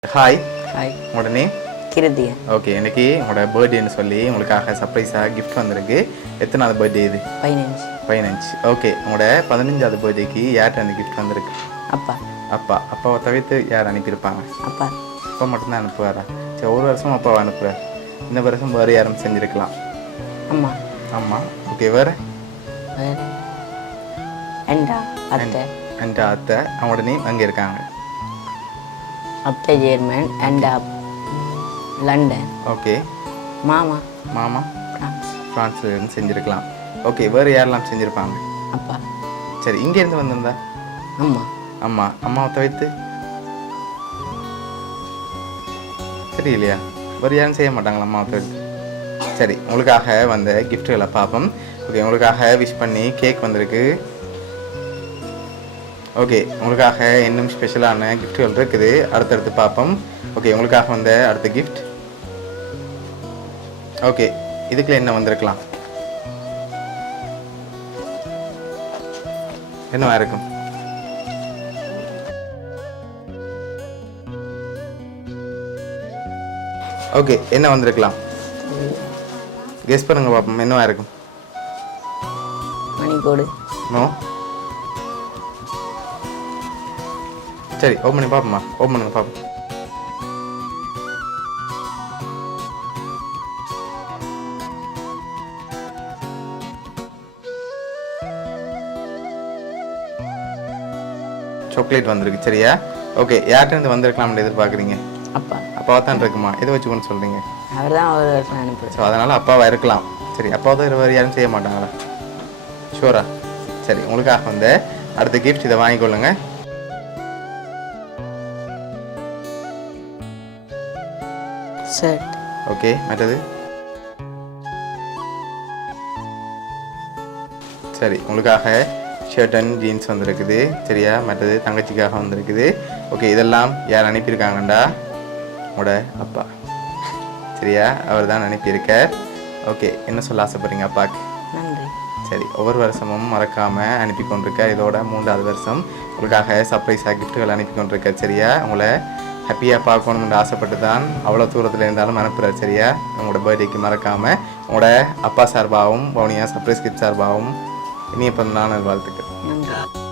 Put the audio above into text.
Hi, hi, உங்களோட name? Krithya. Okay, இன்னைக்கு உங்களோட பர்த்டேன்னு சொல்லி உங்களுக்காக சர்ப்ரைஸாக கிஃப்ட் வந்திருக்கு. எத்தனாவது பர்த்டே இது? 15. 15. ஓகே, உங்களோட 15வது பர்த்டேக்கு யார்கிட்ட அந்த கிஃப்ட் வந்திருக்கு? அப்பா. அப்பாவை தவிர்த்து யார் அனுப்பியிருப்பாங்க? அப்பா. அப்பா மட்டும்தான் அனுப்புவாரா? சரி, ஒரு வருஷம் அப்பாவை அனுப்புகிறார். இந்த வருஷம் வேறு யாரும் செஞ்சுருக்கலாம். அம்மா. அம்மா. ஓகே, வேறு? என்டா அத்தை. என்ட அத்தை. அவங்களோட நேம் அங்கே இருக்காங்க. அத்தை ஜெர்மன் அண்ட் லண்டன். ஓகே. மாமா. ஃப்ரான்ஸில் இருந்து செஞ்சுருக்கலாம். ஓகே, வேறு யாரெல்லாம் செஞ்சுருப்பாங்க? அப்பா. சரி, இங்கேருந்து வந்திருந்தா? அம்மாவை தவிர்த்து சரி இல்லையா? வேறு யாரும் செய்ய மாட்டாங்களா அம்மாவை தவிர்த்து? சரி, உங்களுக்காக வந்த கிஃப்ட்டுகளை பார்ப்போம். ஓகே, உங்களுக்காக விஷ் பண்ணி கேக் வந்திருக்கு. ஓகே, உங்களுக்காக இன்னும் ஸ்பெஷலான கிஃப்ட்டுகள் இருக்குது, அடுத்தடுத்து பார்ப்போம். ஓகே, உங்களுக்காக வந்த அடுத்த கிஃப்ட். ஓகே, இதுக்குள்ள என்ன வந்திருக்கலாம்? என்னவா இருக்கும்? ஓகே, என்ன வந்திருக்கலாம்? கெஸ் பண்ணுங்க பார்ப்போம், என்னவா இருக்கும்? மணிக்கோடு. நோ. சரி, ஓப்பன் பண்ணி பார்ப்போம்மா. ஓப்பன் பண்ணுங்க பார்ப்போம். சாக்லேட் வந்திருக்கு. சரியா? ஓகே, யார்கிட்ட வந்திருக்கலாம்னு எதிர்பார்க்குறீங்க? அப்பாவை தான் இருக்குமா? எதை வச்சு கொண்டு சொல்கிறீங்க? அவர் தான் ஒரு வருஷம் அனுப்புகிறேன். ஸோ அதனால் அப்பாவா இருக்கலாம். சரி, அப்பாவை தான் வேறு யாரும் செய்ய மாட்டாங்களா? ஷூரா? சரி, உங்களுக்காக வந்த அடுத்த கிஃப்ட் இதை வாங்கிக்கொள்ளுங்க. ஷர்ட். ஓகே, மற்றது? சரி, உங்களுக்காக ஷர்ட் அண்ட் ஜீன்ஸ் வந்திருக்குது. சரியா? மற்றது தங்கச்சிக்காக வந்திருக்குது. ஓகே, இதெல்லாம் யார் அனுப்பியிருக்காங்கண்டா? உங்களோட அப்பா. சரியா? அவர் தான் அனுப்பியிருக்கார். ஓகே, என்ன சொல்ல ஆசைப்படுறீங்க அப்பாவுக்கு? நன்றி. சரி, ஒவ்வொரு வருஷமும் மறக்காமல் அனுப்பி கொண்டிருக்கார். இதோட 3வது வருஷம் உங்களுக்காக சர்ப்ரைஸாக கிஃப்ட்டுகள் அனுப்பி கொண்டிருக்கார். சரியா? உங்களை ஹாப்பியாக பார்க்கணும்னு ஆசைப்பட்டு தான் அவ்வளோ தூரத்தில் இருந்தாலும் அனுப்புகிறார். சரியா? உங்களோட பர்த்டேக்கு மறக்காமல் உங்களோட அப்பா சார்பாகவும் வவுனியா சர்ப்ரைஸ் கிஃப்ட் சார்பாகவும் இனிய பிறந்தநாள் வாழ்த்துக்கள். நன்றி.